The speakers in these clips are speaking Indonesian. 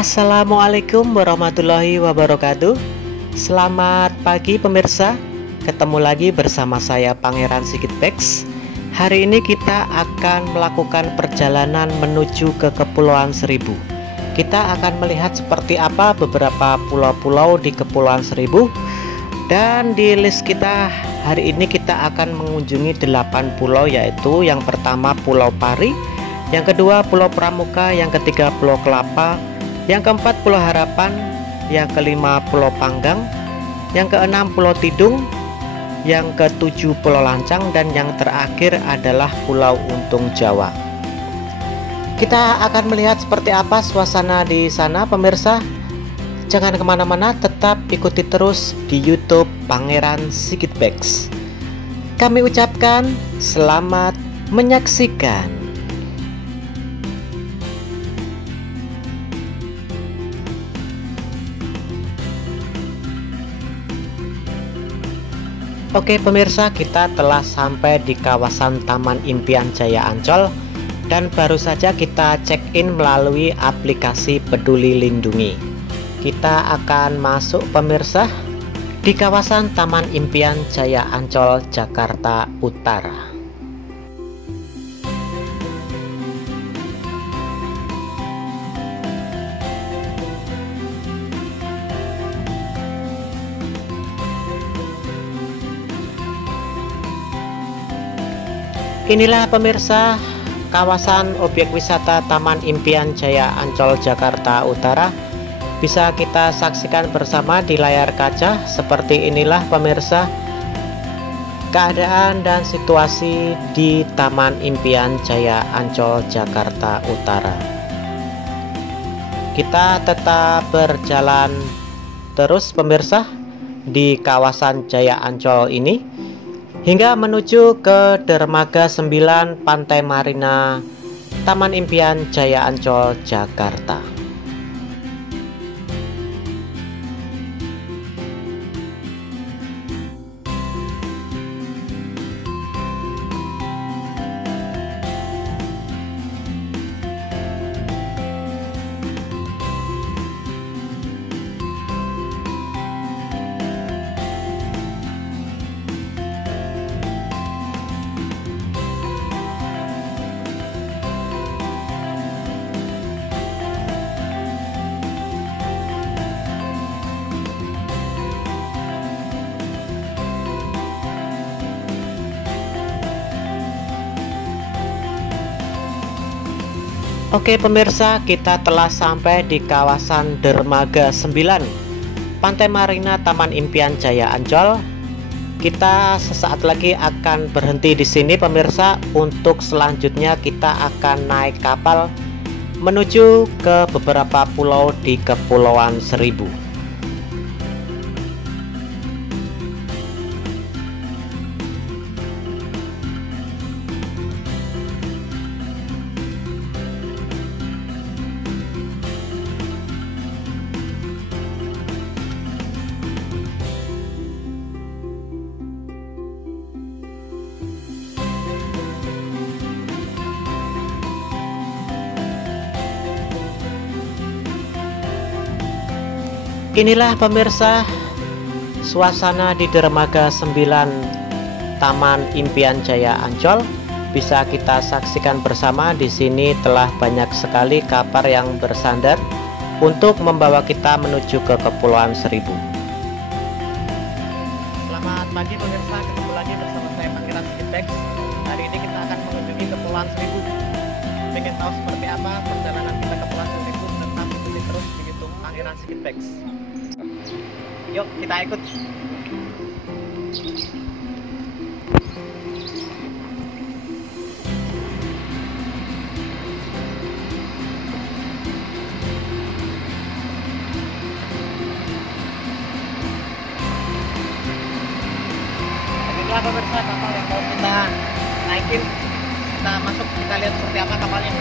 Assalamualaikum warahmatullahi wabarakatuh. Selamat pagi pemirsa. Ketemu lagi bersama saya Pangeran Sigit Bex. Hari ini kita akan melakukan perjalanan menuju ke Kepulauan Seribu. Kita akan melihat seperti apa beberapa pulau-pulau di Kepulauan Seribu. Dan di list kita hari ini kita akan mengunjungi 8 pulau, yaitu yang pertama Pulau Pari, yang kedua Pulau Pramuka, yang ketiga Pulau Kelapa, yang keempat Pulau Harapan, yang kelima Pulau Panggang, yang keenam Pulau Tidung, yang ketujuh Pulau Lancang, dan yang terakhir adalah Pulau Untung Jawa. Kita akan melihat seperti apa suasana di sana pemirsa. Jangan kemana-mana, tetap ikuti terus di YouTube Pangeran Sigit Bex. Kami ucapkan selamat menyaksikan. Oke pemirsa, kita telah sampai di kawasan Taman Impian Jaya Ancol dan baru saja kita check-in melalui aplikasi Peduli Lindungi. Kita akan masuk pemirsa di kawasan Taman Impian Jaya Ancol, Jakarta Utara. Inilah pemirsa kawasan objek wisata Taman Impian Jaya Ancol, Jakarta Utara. Bisa kita saksikan bersama di layar kaca. Seperti inilah pemirsa keadaan dan situasi di Taman Impian Jaya Ancol, Jakarta Utara. Kita tetap berjalan terus pemirsa di kawasan Jaya Ancol ini hingga menuju ke Dermaga 9 Pantai Marina Taman Impian Jaya Ancol, Jakarta. Oke pemirsa, kita telah sampai di kawasan Dermaga 9 Pantai Marina Taman Impian Jaya Ancol. Kita sesaat lagi akan berhenti di sini pemirsa. Untuk selanjutnya kita akan naik kapal menuju ke beberapa pulau di Kepulauan Seribu. Inilah pemirsa suasana di Dermaga 9 Taman Impian Jaya Ancol. Bisa kita saksikan bersama, di sini telah banyak sekali kapal yang bersandar untuk membawa kita menuju ke Kepulauan Seribu. Selamat pagi pemirsa, ketemu lagi bersama saya Pangeran Sigit Bex. Hari ini kita akan mengunjungi Kepulauan Seribu. Pengen tahu seperti apa perjalanan kita ke Kepulauan Seribu? Tetap ikuti terus di YouTube Pangeran Sigit Bex. Yuk kita ikut. Inilah pemirsa kapal yang mau kita naikin. Kita masuk, kita lihat seperti apa kapalnya.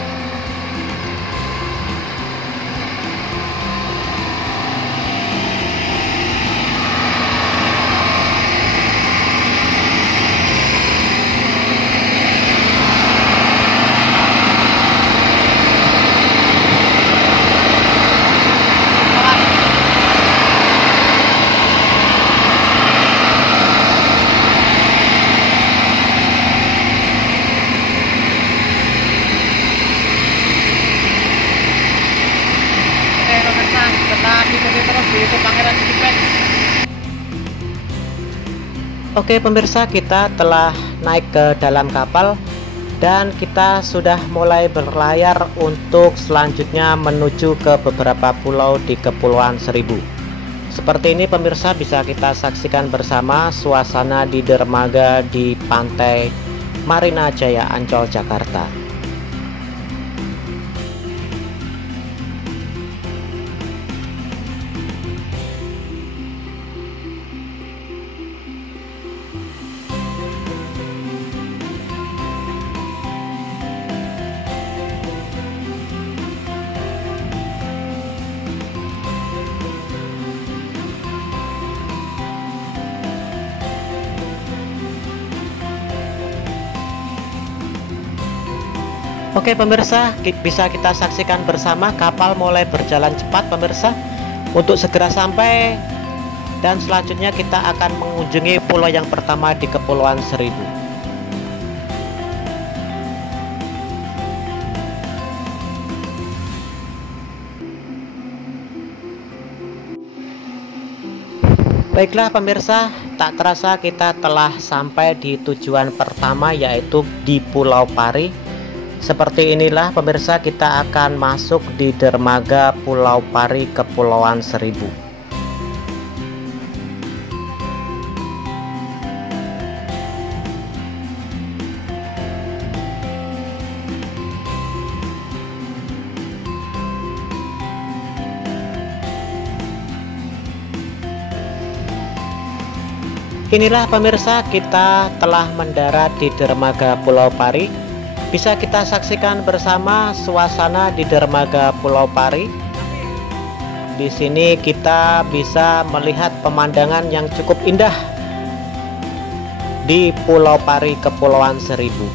Oke pemirsa, kita telah naik ke dalam kapal dan kita sudah mulai berlayar untuk selanjutnya menuju ke beberapa pulau di Kepulauan Seribu. Seperti ini pemirsa, bisa kita saksikan bersama suasana di dermaga di pantai Marina Jaya Ancol, Jakarta. Oke pemirsa, bisa kita saksikan bersama kapal mulai berjalan cepat pemirsa untuk segera sampai, dan selanjutnya kita akan mengunjungi pulau yang pertama di Kepulauan Seribu. Baiklah pemirsa, tak terasa kita telah sampai di tujuan pertama, yaitu di Pulau Pari. Seperti inilah pemirsa, kita akan masuk di dermaga Pulau Pari Kepulauan Seribu. Inilah pemirsa, kita telah mendarat di dermaga Pulau Pari. Bisa kita saksikan bersama suasana di dermaga Pulau Pari. Di sini kita bisa melihat pemandangan yang cukup indah di Pulau Pari Kepulauan Seribu.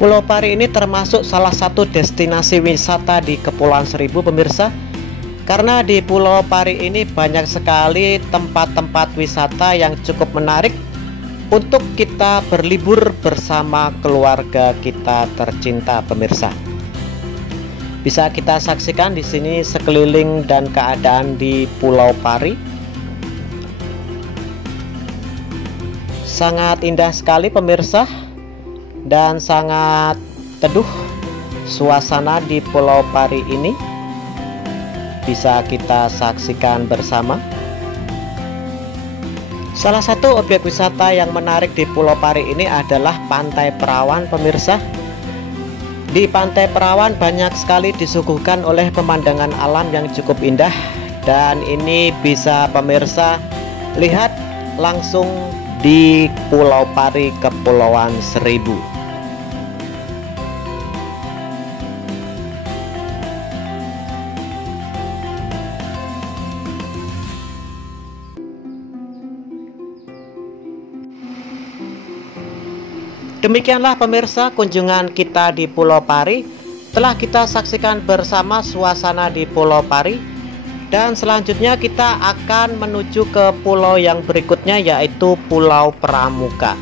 Pulau Pari ini termasuk salah satu destinasi wisata di Kepulauan Seribu pemirsa. Karena di Pulau Pari ini banyak sekali tempat-tempat wisata yang cukup menarik untuk kita berlibur bersama keluarga kita tercinta pemirsa. Bisa kita saksikan di sini sekeliling dan keadaan di Pulau Pari. Sangat indah sekali pemirsa dan sangat teduh suasana di Pulau Pari ini. Bisa kita saksikan bersama. Salah satu objek wisata yang menarik di Pulau Pari ini adalah Pantai Perawan pemirsa. Di Pantai Perawan banyak sekali disuguhkan oleh pemandangan alam yang cukup indah, dan ini bisa pemirsa lihat langsung di Pulau Pari Kepulauan Seribu. Demikianlah pemirsa kunjungan kita di Pulau Pari. Telah kita saksikan bersama suasana di Pulau Pari, dan selanjutnya kita akan menuju ke pulau yang berikutnya, yaitu Pulau Pramuka.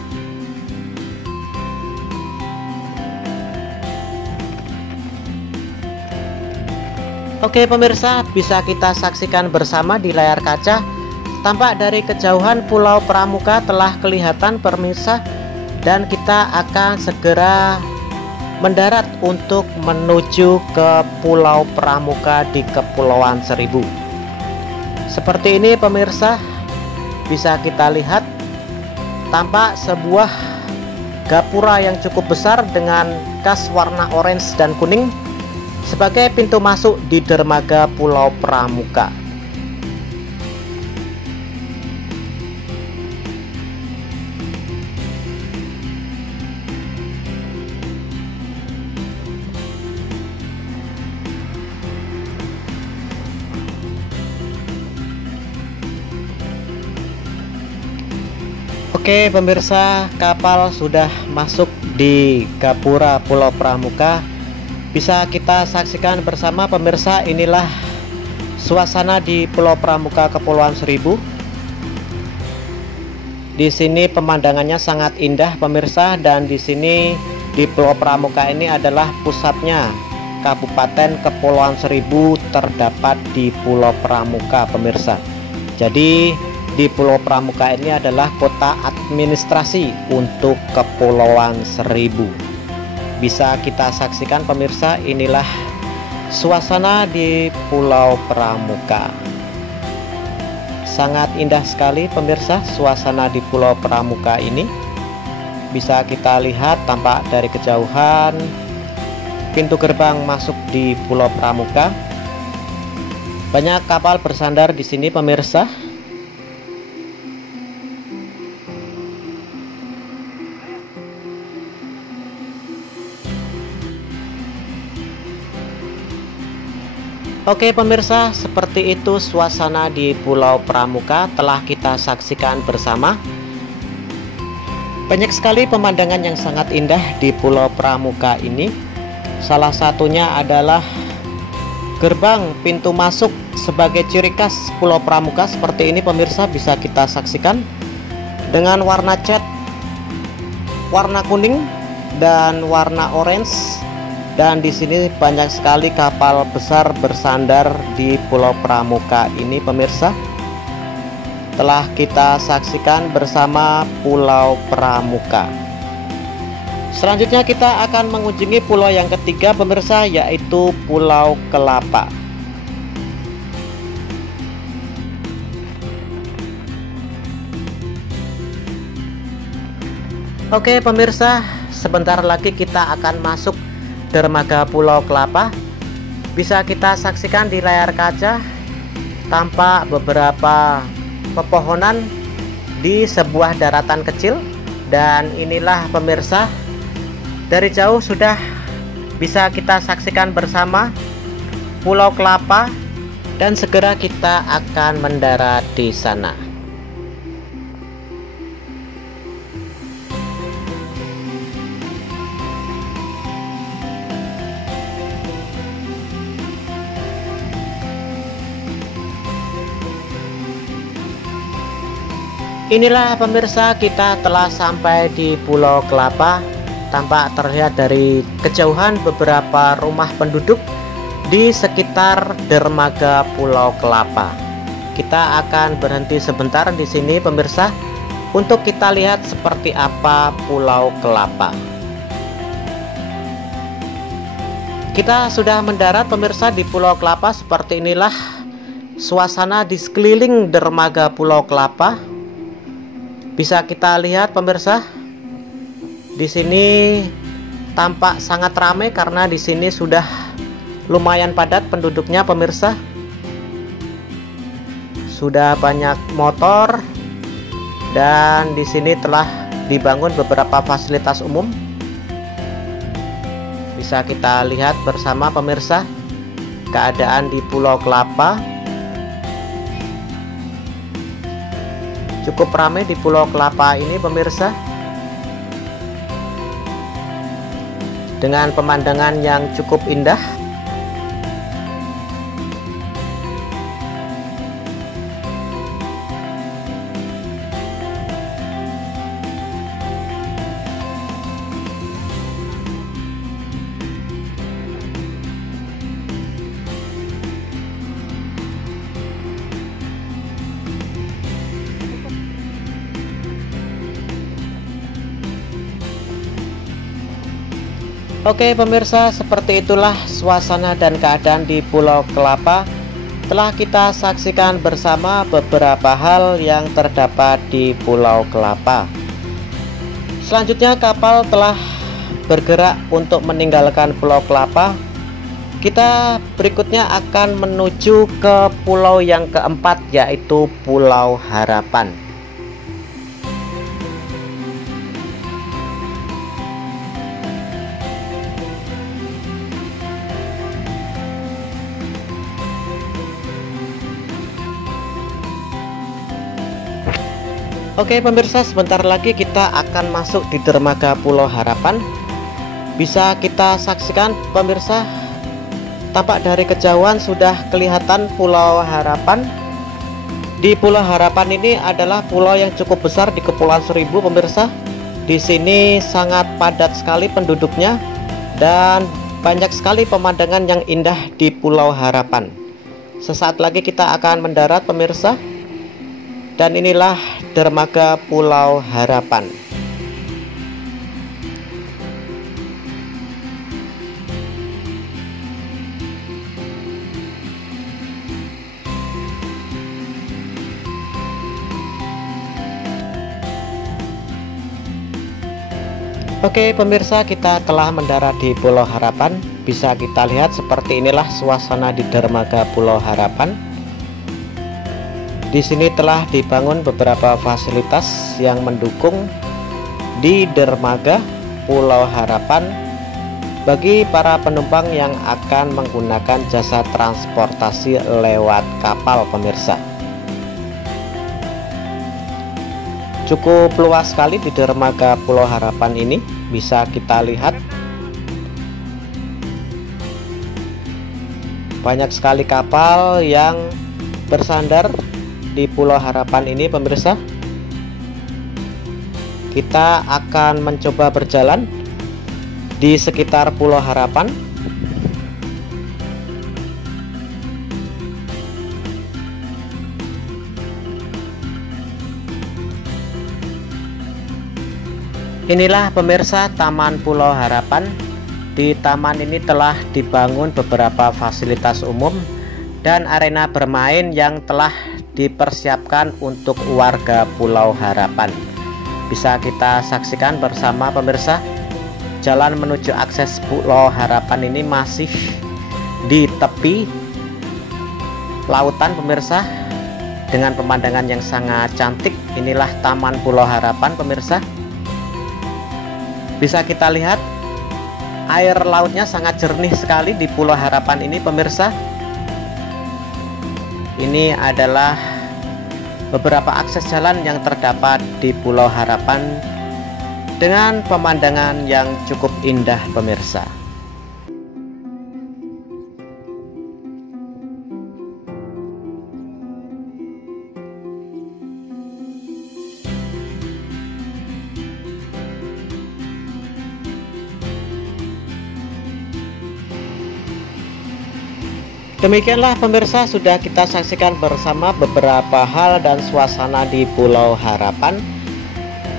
Oke pemirsa, bisa kita saksikan bersama di layar kaca. Tampak dari kejauhan Pulau Pramuka telah kelihatan pemirsa, dan kita akan segera mendarat untuk menuju ke Pulau Pramuka di Kepulauan Seribu. Seperti ini pemirsa, bisa kita lihat tampak sebuah gapura yang cukup besar dengan kas warna orange dan kuning sebagai pintu masuk di dermaga Pulau Pramuka. Oke pemirsa, kapal sudah masuk di gapura Pulau Pramuka. Bisa kita saksikan bersama pemirsa, inilah suasana di Pulau Pramuka Kepulauan Seribu. Di sini pemandangannya sangat indah pemirsa, dan di sini di Pulau Pramuka ini adalah pusatnya Kabupaten Kepulauan Seribu terdapat di Pulau Pramuka, pemirsa. Jadi di Pulau Pramuka ini adalah kota administrasi untuk Kepulauan Seribu. Bisa kita saksikan, pemirsa, inilah suasana di Pulau Pramuka. Sangat indah sekali, pemirsa, suasana di Pulau Pramuka ini. Bisa kita lihat tampak dari kejauhan pintu gerbang masuk di Pulau Pramuka. Banyak kapal bersandar di sini, pemirsa. Oke, pemirsa, seperti itu suasana di Pulau Pramuka telah kita saksikan bersama. Banyak sekali pemandangan yang sangat indah di Pulau Pramuka ini. Salah satunya adalah gerbang pintu masuk sebagai ciri khas Pulau Pramuka. Seperti ini, pemirsa, bisa kita saksikan dengan warna cat warna kuning dan warna orange. Dan di sini banyak sekali kapal besar bersandar di Pulau Pramuka ini, pemirsa. Telah kita saksikan bersama Pulau Pramuka. Selanjutnya kita akan mengunjungi pulau yang ketiga, pemirsa, yaitu Pulau Kelapa. Oke, pemirsa, sebentar lagi kita akan masuk dermaga Pulau Kelapa. Bisa kita saksikan di layar kaca tampak beberapa pepohonan di sebuah daratan kecil. Dan inilah, pemirsa, dari jauh sudah bisa kita saksikan bersama Pulau Kelapa, dan segera kita akan mendarat di sana. Inilah, pemirsa, kita telah sampai di Pulau Kelapa. Tampak terlihat dari kejauhan beberapa rumah penduduk di sekitar dermaga Pulau Kelapa. Kita akan berhenti sebentar di sini, pemirsa, untuk kita lihat seperti apa Pulau Kelapa. Kita sudah mendarat, pemirsa, di Pulau Kelapa. Seperti inilah suasana di sekeliling dermaga Pulau Kelapa. Bisa kita lihat, pemirsa, di sini tampak sangat ramai karena di sini sudah lumayan padat penduduknya, pemirsa. Sudah banyak motor dan di sini telah dibangun beberapa fasilitas umum. Bisa kita lihat bersama, pemirsa, keadaan di Pulau Kelapa. Cukup ramai di Pulau Kelapa ini, pemirsa, dengan pemandangan yang cukup indah. Oke, pemirsa, seperti itulah suasana dan keadaan di Pulau Kelapa. Telah kita saksikan bersama beberapa hal yang terdapat di Pulau Kelapa. Selanjutnya kapal telah bergerak untuk meninggalkan Pulau Kelapa. Kita berikutnya akan menuju ke pulau yang keempat, yaitu Pulau Harapan. Oke, pemirsa, sebentar lagi kita akan masuk di dermaga Pulau Harapan. Bisa kita saksikan, pemirsa, tampak dari kejauhan sudah kelihatan Pulau Harapan. Di Pulau Harapan ini adalah pulau yang cukup besar di Kepulauan Seribu, pemirsa. Di sini sangat padat sekali penduduknya dan banyak sekali pemandangan yang indah di Pulau Harapan. Sesaat lagi kita akan mendarat pemirsa. Dan inilah dermaga Pulau Harapan. Oke pemirsa, kita telah mendarat di Pulau Harapan. Bisa kita lihat seperti inilah suasana di dermaga Pulau Harapan. Di sini telah dibangun beberapa fasilitas yang mendukung di dermaga Pulau Harapan bagi para penumpang yang akan menggunakan jasa transportasi lewat kapal pemirsa. Cukup luas sekali di dermaga Pulau Harapan ini, bisa kita lihat banyak sekali kapal yang bersandar di Pulau Harapan ini pemirsa. Kita akan mencoba berjalan di sekitar Pulau Harapan. Inilah pemirsa Taman Pulau Harapan. Di taman ini telah dibangun beberapa fasilitas umum dan arena bermain yang telah dipersiapkan untuk warga Pulau Harapan. Bisa kita saksikan bersama pemirsa. Jalan menuju akses Pulau Harapan ini masih di tepi lautan pemirsa, dengan pemandangan yang sangat cantik. Inilah Taman Pulau Harapan pemirsa. Bisa kita lihat air lautnya sangat jernih sekali di Pulau Harapan ini pemirsa. Ini adalah beberapa akses jalan yang terdapat di Pulau Harapan dengan pemandangan yang cukup indah pemirsa. Demikianlah pemirsa, sudah kita saksikan bersama beberapa hal dan suasana di Pulau Harapan.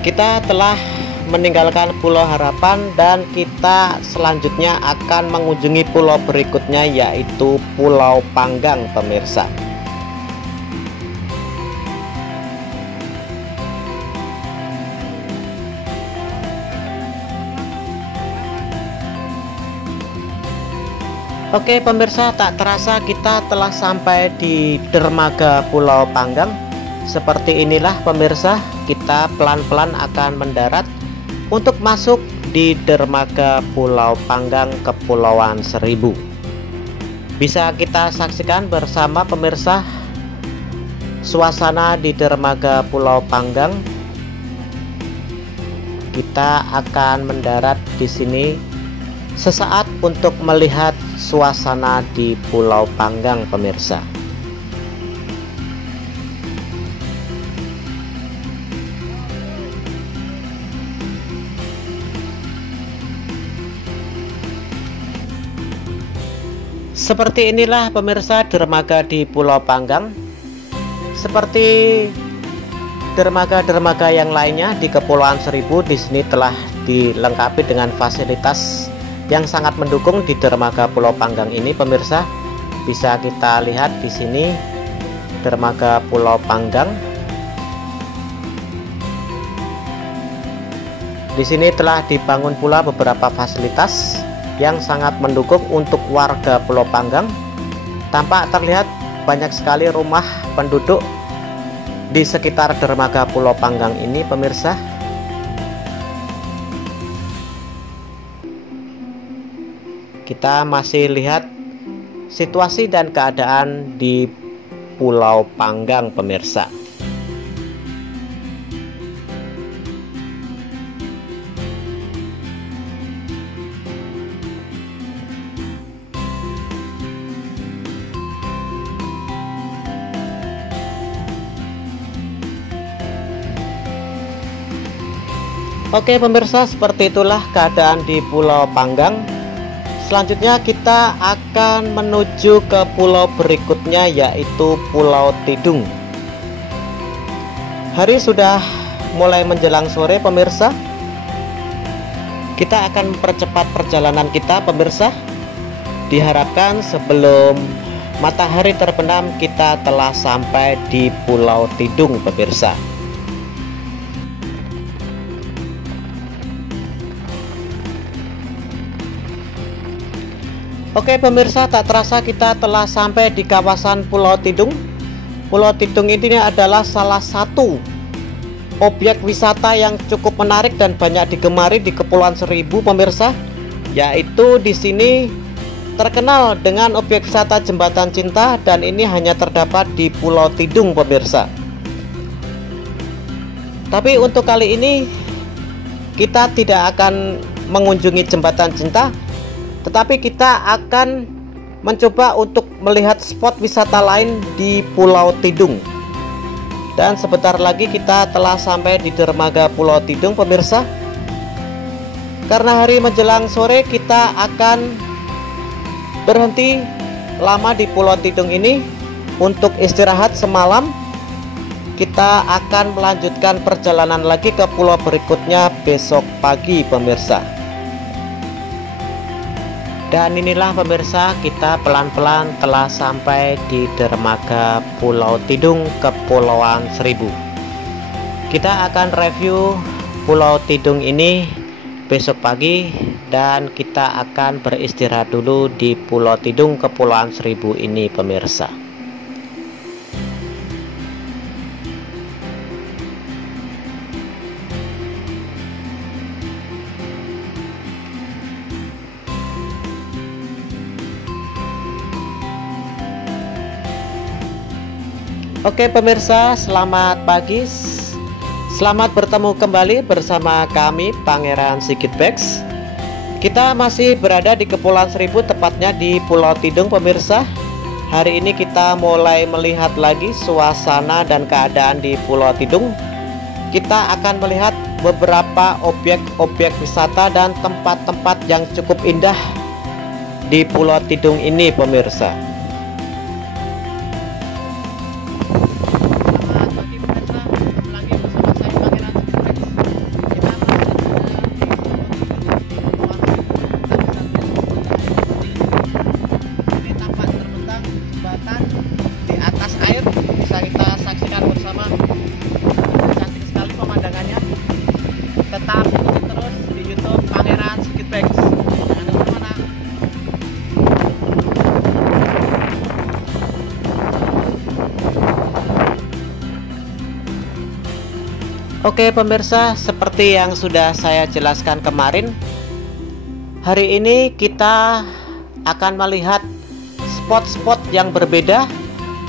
Kita telah meninggalkan Pulau Harapan dan kita selanjutnya akan mengunjungi pulau berikutnya, yaitu Pulau Panggang pemirsa. Oke pemirsa, tak terasa kita telah sampai di dermaga Pulau Panggang. Seperti inilah pemirsa, kita pelan-pelan akan mendarat untuk masuk di dermaga Pulau Panggang Kepulauan Seribu. Bisa kita saksikan bersama pemirsa suasana di dermaga Pulau Panggang. Kita akan mendarat di sini sesaat untuk melihat suasana di Pulau Panggang pemirsa. Seperti inilah pemirsa dermaga di Pulau Panggang. Seperti dermaga-dermaga yang lainnya di Kepulauan Seribu, di sini telah dilengkapi dengan fasilitas yang sangat mendukung di dermaga Pulau Panggang ini pemirsa. Bisa kita lihat di sini dermaga Pulau Panggang. Di sini telah dibangun pula beberapa fasilitas yang sangat mendukung untuk warga Pulau Panggang. Tampak terlihat banyak sekali rumah penduduk di sekitar dermaga Pulau Panggang ini pemirsa. Kita masih lihat situasi dan keadaan di Pulau Panggang pemirsa. Oke pemirsa, seperti itulah keadaan di Pulau Panggang. Selanjutnya kita akan menuju ke pulau berikutnya, yaitu Pulau Tidung. Hari sudah mulai menjelang sore pemirsa. Kita akan mempercepat perjalanan kita pemirsa. Diharapkan sebelum matahari terbenam kita telah sampai di Pulau Tidung pemirsa. Oke pemirsa, tak terasa kita telah sampai di kawasan Pulau Tidung. Pulau Tidung ini adalah salah satu objek wisata yang cukup menarik dan banyak digemari di Kepulauan Seribu pemirsa. Yaitu di sini terkenal dengan objek wisata Jembatan Cinta, dan ini hanya terdapat di Pulau Tidung pemirsa. Tapi untuk kali ini kita tidak akan mengunjungi Jembatan Cinta, tetapi kita akan mencoba untuk melihat spot wisata lain di Pulau Tidung. Dan sebentar lagi kita telah sampai di dermaga Pulau Tidung pemirsa. Karena hari menjelang sore, kita akan berhenti lama di Pulau Tidung ini untuk istirahat semalam. Kita akan melanjutkan perjalanan lagi ke pulau berikutnya besok pagi pemirsa. Dan inilah pemirsa, kita pelan-pelan telah sampai di dermaga Pulau Tidung, Kepulauan Seribu. Kita akan review Pulau Tidung ini besok pagi, dan kita akan beristirahat dulu di Pulau Tidung, Kepulauan Seribu ini pemirsa. Oke pemirsa, selamat pagi. Selamat bertemu kembali bersama kami Pangeran Sigit Bex. Kita masih berada di Kepulauan Seribu, tepatnya di Pulau Tidung pemirsa. Hari ini kita mulai melihat lagi suasana dan keadaan di Pulau Tidung. Kita akan melihat beberapa objek-objek wisata dan tempat-tempat yang cukup indah di Pulau Tidung ini pemirsa. Tetap ikuti terus di YouTube Pangeran Sigit Bex. Jangan kemana-mana. Oke pemirsa, seperti yang sudah saya jelaskan kemarin, hari ini kita akan melihat spot-spot yang berbeda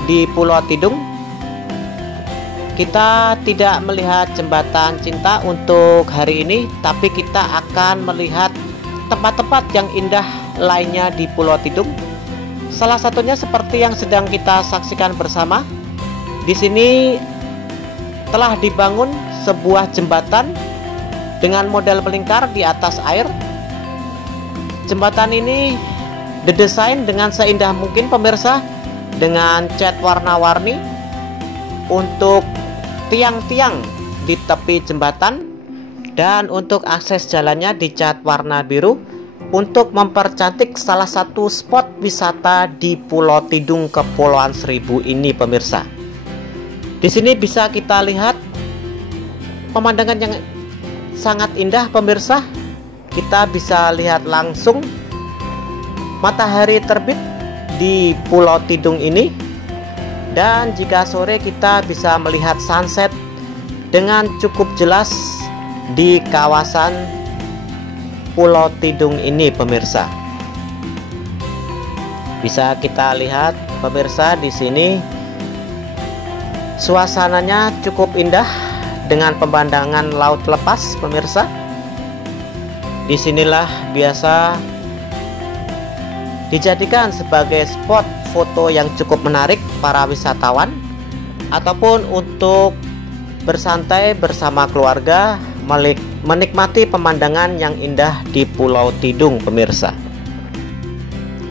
di Pulau Tidung. Kita tidak melihat Jembatan Cinta untuk hari ini, tapi kita akan melihat tempat-tempat yang indah lainnya di Pulau Tidung. Salah satunya seperti yang sedang kita saksikan bersama. Di sini telah dibangun sebuah jembatan dengan model melingkar di atas air. Jembatan ini didesain dengan seindah mungkin pemirsa, dengan cat warna-warni untuk tiang-tiang di tepi jembatan, dan untuk akses jalannya dicat warna biru untuk mempercantik salah satu spot wisata di Pulau Tidung, Kepulauan Seribu ini pemirsa. Di sini bisa kita lihat pemandangan yang sangat indah pemirsa. Kita bisa lihat langsung matahari terbit di Pulau Tidung ini. Dan jika sore kita bisa melihat sunset dengan cukup jelas di kawasan Pulau Tidung ini pemirsa. Bisa kita lihat pemirsa, di sini suasananya cukup indah dengan pemandangan laut lepas pemirsa. Disinilah biasa dijadikan sebagai spot foto yang cukup menarik para wisatawan, ataupun untuk bersantai bersama keluarga menikmati pemandangan yang indah di Pulau Tidung pemirsa.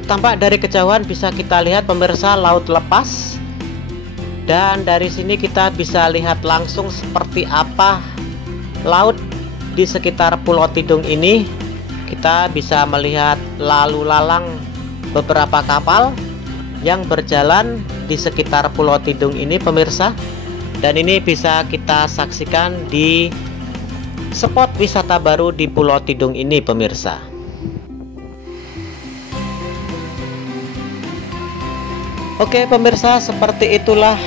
Tampak dari kejauhan bisa kita lihat pemirsa laut lepas, dan dari sini kita bisa lihat langsung seperti apa laut di sekitar Pulau Tidung ini. Kita bisa melihat lalu lalang beberapa kapal yang berjalan di sekitar Pulau Tidung ini pemirsa, dan ini bisa kita saksikan di spot wisata baru di Pulau Tidung ini pemirsa. Oke pemirsa, seperti itulah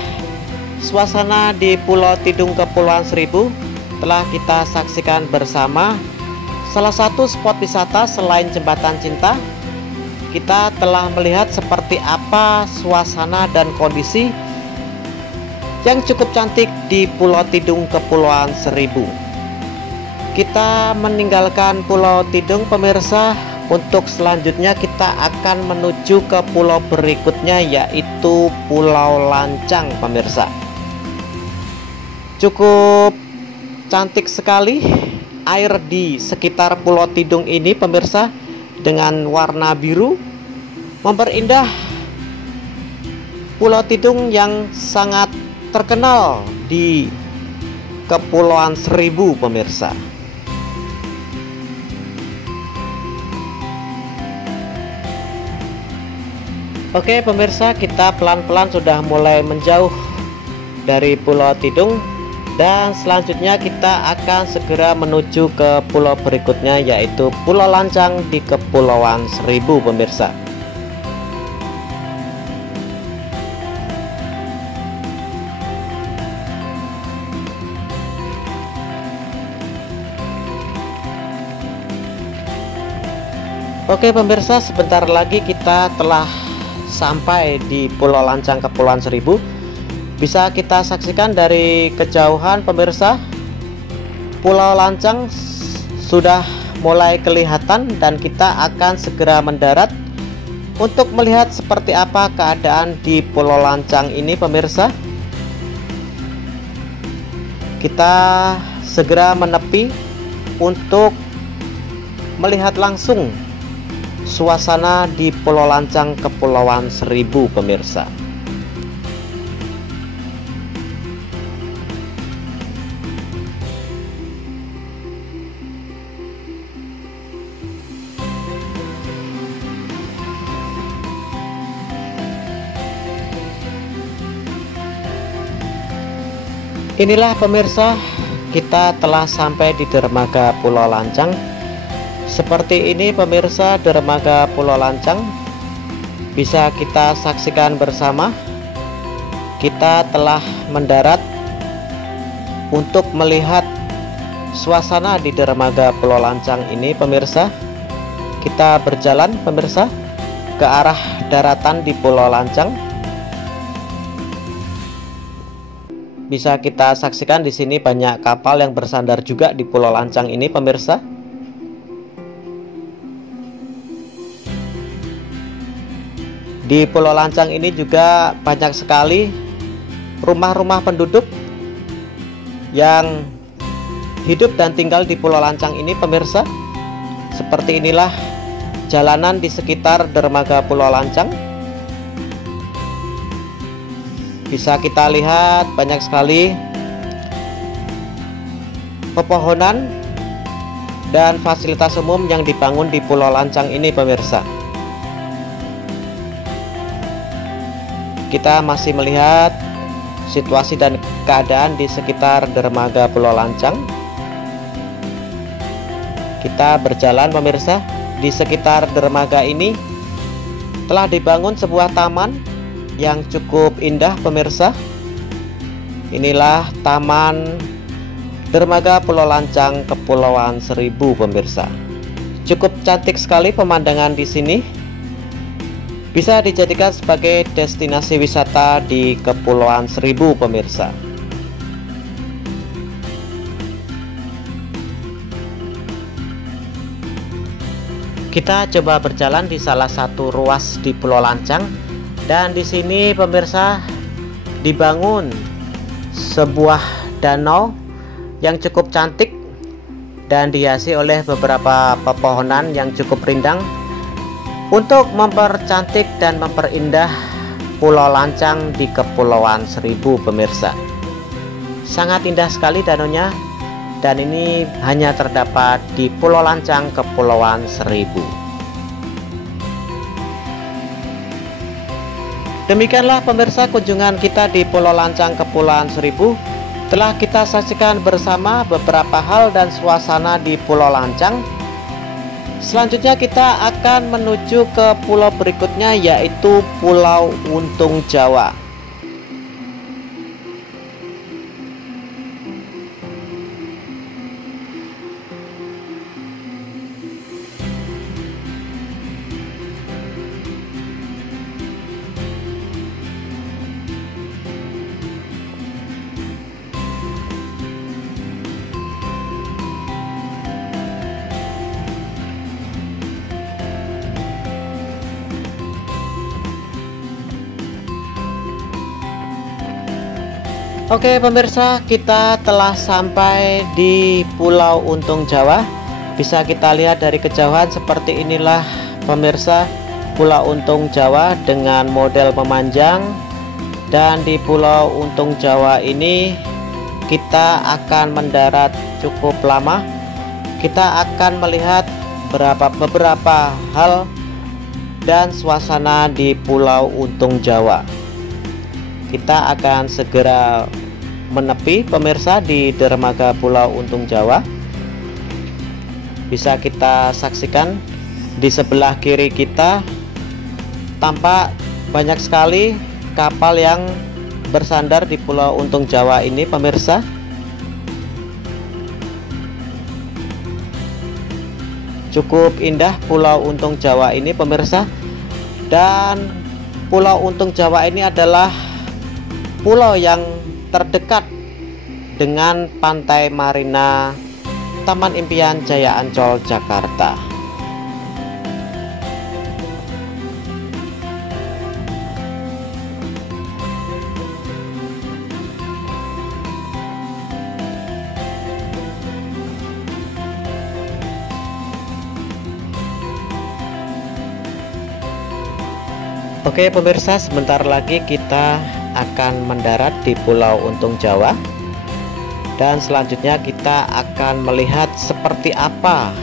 suasana di Pulau Tidung Kepulauan Seribu telah kita saksikan bersama. Salah satu spot wisata selain Jembatan Cinta, kita telah melihat seperti apa suasana dan kondisi yang cukup cantik di Pulau Tidung Kepulauan Seribu. Kita meninggalkan Pulau Tidung pemirsa. Untuk selanjutnya kita akan menuju ke pulau berikutnya, yaitu Pulau Lancang pemirsa. Cukup cantik sekali air di sekitar Pulau Tidung ini pemirsa, dengan warna biru memperindah Pulau Tidung yang sangat terkenal di Kepulauan Seribu pemirsa. Oke pemirsa, kita pelan-pelan sudah mulai menjauh dari Pulau Tidung, dan selanjutnya kita akan segera menuju ke pulau berikutnya, yaitu Pulau Lancang di Kepulauan Seribu pemirsa. Oke pemirsa, sebentar lagi kita telah sampai di Pulau Lancang Kepulauan Seribu. Bisa kita saksikan dari kejauhan pemirsa, Pulau Lancang sudah mulai kelihatan, dan kita akan segera mendarat untuk melihat seperti apa keadaan di Pulau Lancang ini pemirsa. Kita segera menepi untuk melihat langsung suasana di Pulau Lancang Kepulauan Seribu pemirsa. Inilah pemirsa, kita telah sampai di dermaga Pulau Lancang. Seperti ini pemirsa dermaga Pulau Lancang, bisa kita saksikan bersama. Kita telah mendarat untuk melihat suasana di dermaga Pulau Lancang ini pemirsa. Kita berjalan pemirsa ke arah daratan di Pulau Lancang. Bisa kita saksikan di sini banyak kapal yang bersandar juga di Pulau Lancang ini pemirsa. Di Pulau Lancang ini juga banyak sekali rumah-rumah penduduk yang hidup dan tinggal di Pulau Lancang ini pemirsa. Seperti inilah jalanan di sekitar dermaga Pulau Lancang. Bisa kita lihat banyak sekali pepohonan dan fasilitas umum yang dibangun di Pulau Lancang ini pemirsa. Kita masih melihat situasi dan keadaan di sekitar dermaga Pulau Lancang. Kita berjalan pemirsa. Di sekitar dermaga ini telah dibangun sebuah taman yang cukup indah pemirsa. Inilah taman dermaga Pulau Lancang Kepulauan Seribu pemirsa. Cukup cantik sekali pemandangan di sini. Bisa dijadikan sebagai destinasi wisata di Kepulauan Seribu pemirsa. Kita coba berjalan di salah satu ruas di Pulau Lancang, dan di sini pemirsa dibangun sebuah danau yang cukup cantik dan dihiasi oleh beberapa pepohonan yang cukup rindang untuk mempercantik dan memperindah Pulau Lancang di Kepulauan Seribu pemirsa. Sangat indah sekali danaunya, dan ini hanya terdapat di Pulau Lancang Kepulauan Seribu. Demikianlah pemirsa kunjungan kita di Pulau Lancang Kepulauan Seribu. Telah kita saksikan bersama beberapa hal dan suasana di Pulau Lancang. Selanjutnya kita akan menuju ke pulau berikutnya, yaitu Pulau Untung Jawa. Oke pemirsa, kita telah sampai di Pulau Untung Jawa. Bisa kita lihat dari kejauhan seperti inilah pemirsa Pulau Untung Jawa dengan model memanjang. Dan di Pulau Untung Jawa ini kita akan mendarat cukup lama. Kita akan melihat beberapa hal dan suasana di Pulau Untung Jawa. Kita akan segera menepi pemirsa di dermaga Pulau Untung Jawa. Bisa kita saksikan di sebelah kiri kita tampak banyak sekali kapal yang bersandar di Pulau Untung Jawa ini pemirsa. Cukup indah Pulau Untung Jawa ini pemirsa. Dan Pulau Untung Jawa ini adalah pulau yang terdekat dengan Pantai Marina Taman Impian Jaya Ancol, Jakarta. Oke pemirsa, sebentar lagi kita akan mendarat di Pulau Untung Jawa, dan selanjutnya kita akan melihat seperti apa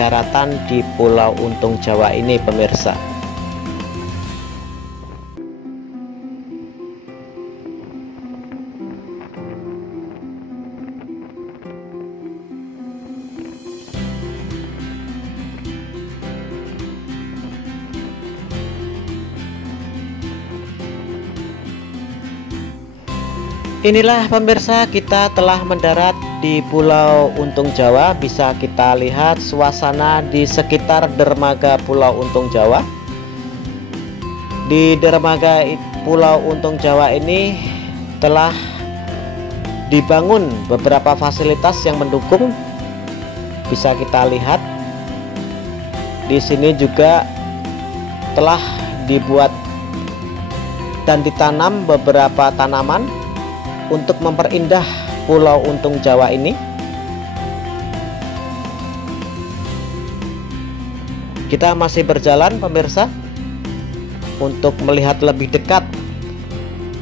daratan di Pulau Untung Jawa ini pemirsa. Inilah pemirsa, kita telah mendarat di Pulau Untung Jawa. Bisa kita lihat suasana di sekitar dermaga Pulau Untung Jawa. Di dermaga Pulau Untung Jawa ini telah dibangun beberapa fasilitas yang mendukung. Bisa kita lihat di sini juga telah dibuat dan ditanam beberapa tanaman untuk memperindah Pulau Untung Jawa ini. Kita masih berjalan pemirsa untuk melihat lebih dekat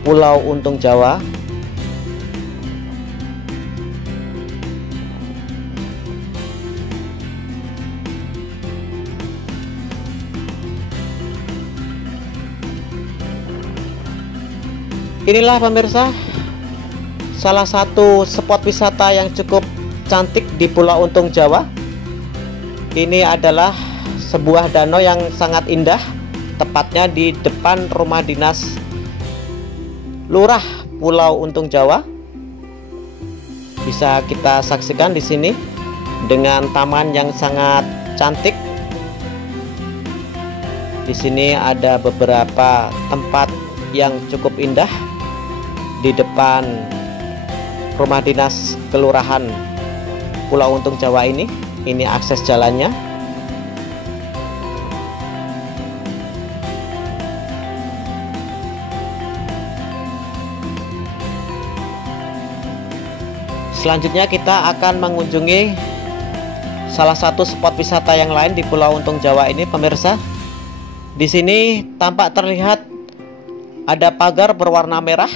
Pulau Untung Jawa. Inilah pemirsa salah satu spot wisata yang cukup cantik di Pulau Untung Jawa. Ini adalah sebuah danau yang sangat indah, tepatnya di depan rumah dinas Lurah Pulau Untung Jawa. Bisa kita saksikan di sini dengan taman yang sangat cantik. Di sini ada beberapa tempat yang cukup indah di depan rumah dinas kelurahan Pulau Untung Jawa ini. Ini akses jalannya. Selanjutnya kita akan mengunjungi salah satu spot wisata yang lain di Pulau Untung Jawa ini, pemirsa. Di sini tampak terlihat ada pagar berwarna merah,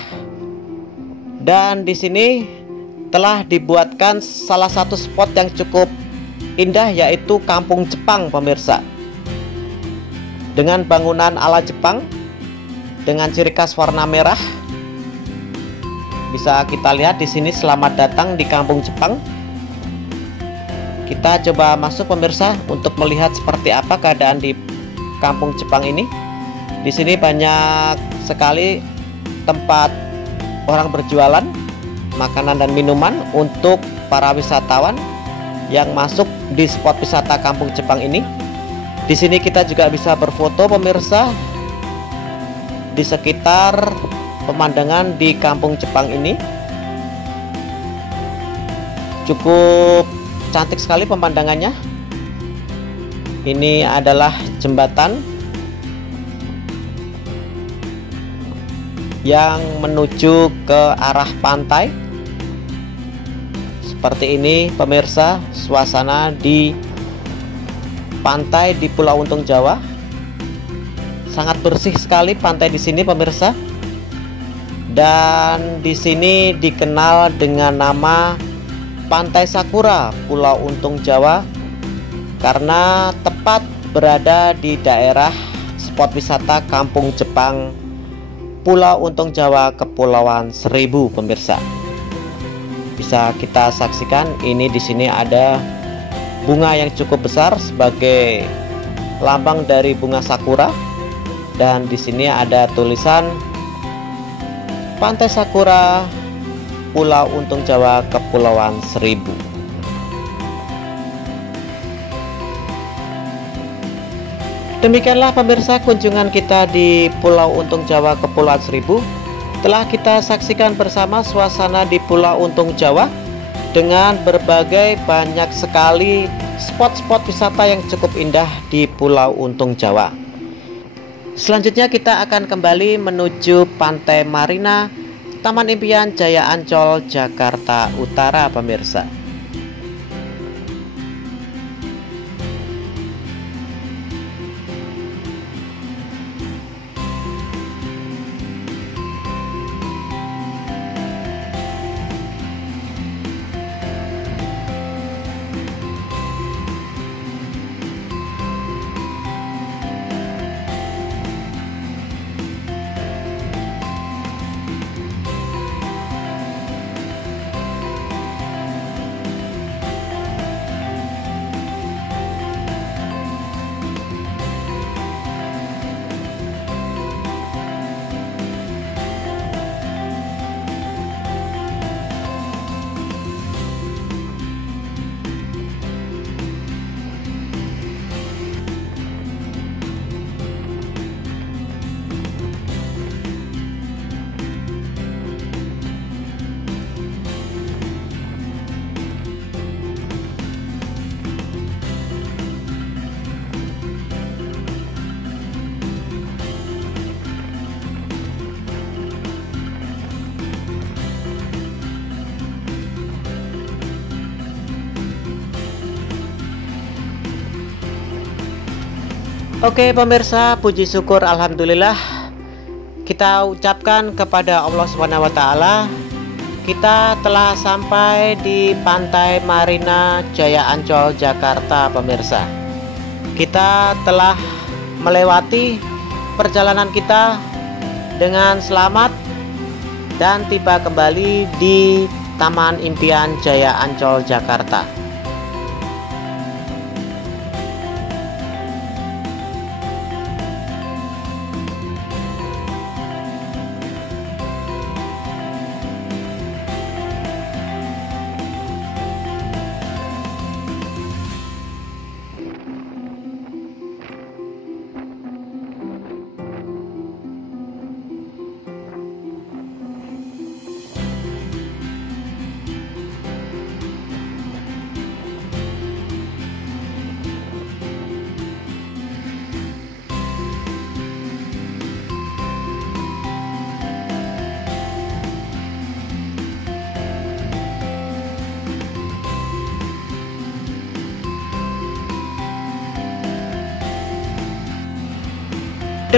dan di sini telah dibuatkan salah satu spot yang cukup indah, yaitu Kampung Jepang, pemirsa. Dengan bangunan ala Jepang dengan ciri khas warna merah. Bisa kita lihat di sini, selamat datang di Kampung Jepang. Kita coba masuk, pemirsa, untuk melihat seperti apa keadaan di Kampung Jepang ini. Di sini banyak sekali tempat orang berjualan makanan dan minuman untuk para wisatawan yang masuk di spot wisata Kampung Jepang ini. Di sini kita juga bisa berfoto, pemirsa, di sekitar pemandangan di Kampung Jepang ini. Cukup cantik sekali pemandangannya. Ini adalah jembatan yang menuju ke arah pantai. Seperti ini, pemirsa, suasana di pantai di Pulau Untung Jawa. Sangat bersih sekali pantai di sini, pemirsa. Dan di sini dikenal dengan nama Pantai Sakura Pulau Untung Jawa karena tepat berada di daerah spot wisata Kampung Jepang Pulau Untung Jawa, Kepulauan Seribu, pemirsa. Bisa kita saksikan, ini di sini ada bunga yang cukup besar sebagai lambang dari bunga sakura, dan di sini ada tulisan Pantai Sakura Pulau Untung Jawa, Kepulauan Seribu. Demikianlah, pemirsa, kunjungan kita di Pulau Untung Jawa, Kepulauan Seribu. Telah kita saksikan bersama suasana di Pulau Untung Jawa dengan berbagai banyak sekali spot-spot wisata yang cukup indah di Pulau Untung Jawa. Selanjutnya kita akan kembali menuju Pantai Marina, Taman Impian Jaya Ancol, Jakarta Utara, pemirsa. Oke, pemirsa, puji syukur alhamdulillah kita ucapkan kepada Allah SWT. Kita telah sampai di Pantai Marina Jaya Ancol, Jakarta, pemirsa. Kita telah melewati perjalanan kita dengan selamat dan tiba kembali di Taman Impian Jaya Ancol, Jakarta.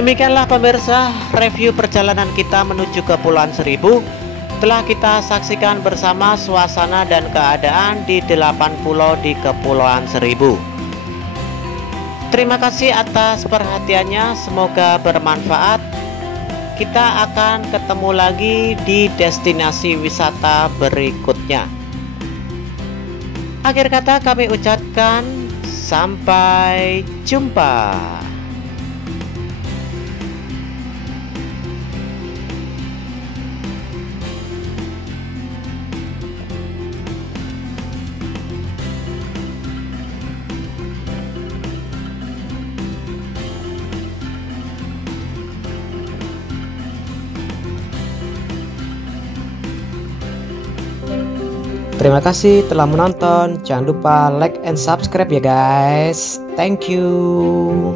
Demikianlah pemirsa, review perjalanan kita menuju Kepulauan Seribu. Telah kita saksikan bersama suasana dan keadaan di 8 pulau di Kepulauan Seribu. Terima kasih atas perhatiannya, semoga bermanfaat. Kita akan ketemu lagi di destinasi wisata berikutnya. Akhir kata kami ucapkan sampai jumpa. Terima kasih telah menonton. Jangan lupa like and subscribe ya guys. Thank you.